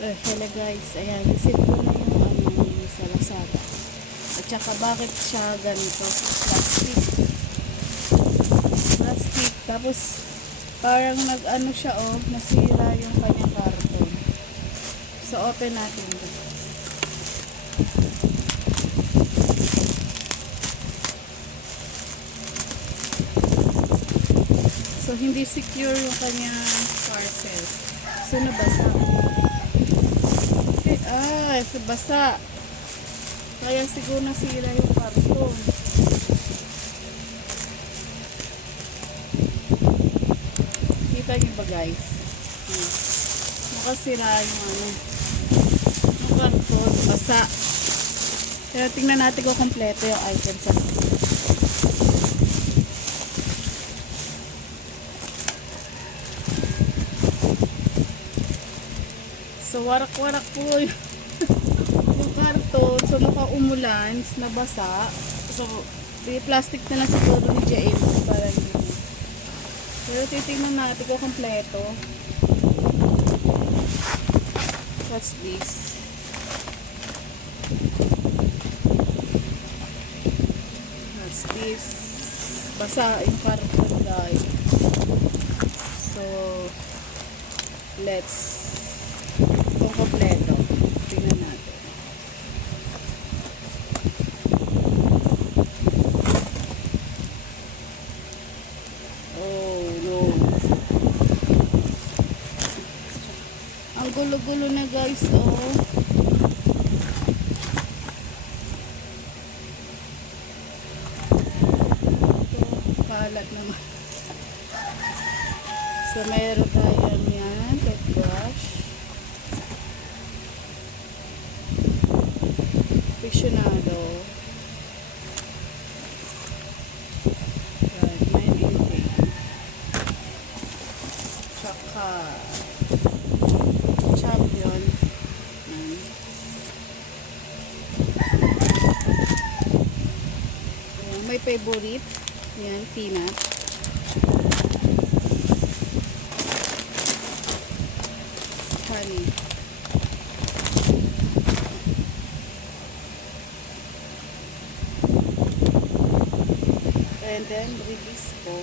Hello guys, ayan, receive ko na yung sa Lazada. At saka bakit siya ganito? Plastic. Tapos parang nag-ano siya nasira yung kanyang karton. So open natin ito. So hindi secure yung kanyang parcel. So nabasa. Basa. Kaya siguro nasira yung karton. Kita niyo ba guys? Nakasira yung yung karton. Basa. Pero tingnan natin kung kompleto yung item sa So warak-warak po yung karton. So naka-umulan, nabasa. So plastic na lang siguro ni JM para hindi. Pero titingnan natin kung kompleto. What's this? What's this? Basa yung karton guys. So let's kung kompleto. Tingnan natin. Oh no. Ang gulo-gulo na guys Kalat naman. So meron tayong yan, toothbrush. Aficionado. Yan, 980. Tsaka Champion. Yan. Yan, may favorite. Yan, peanut. Honey. And then release ko.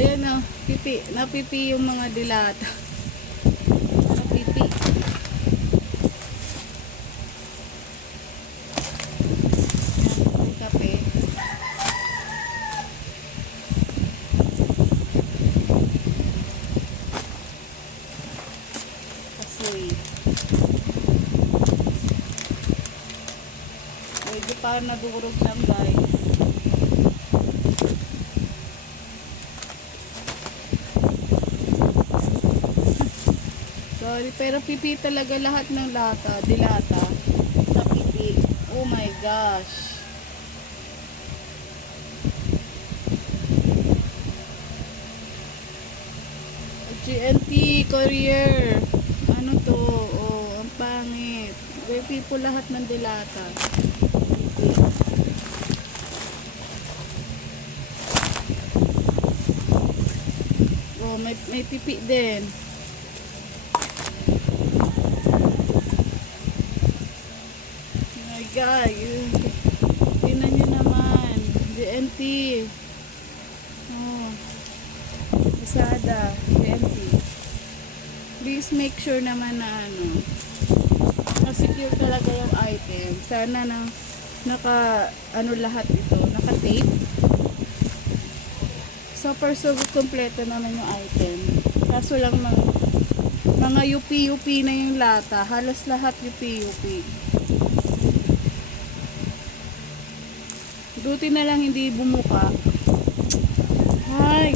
Ayan na, napipi yung mga dilata. Napipi. Ayan, may kape. Medyo parang nadurog lang guys. Sorry, pero pipi talaga lahat ng dilata. Sa pipi. Oh my gosh. GNT Courier. Ano to? Oh, ang pangit. Pipi po lahat ng dilata. Oh, may pipi din. Oh my God. Tingnan nyo naman. GNT. Oh. Lazada. GNT. Please make sure naman na secure talaga yung item. Sana naka lahat ito, naka-tape. Super kompleto naman yung item. Kaso lang mga UP na yung lata. Halos lahat UP. Buti na lang hindi bumuka. Ay.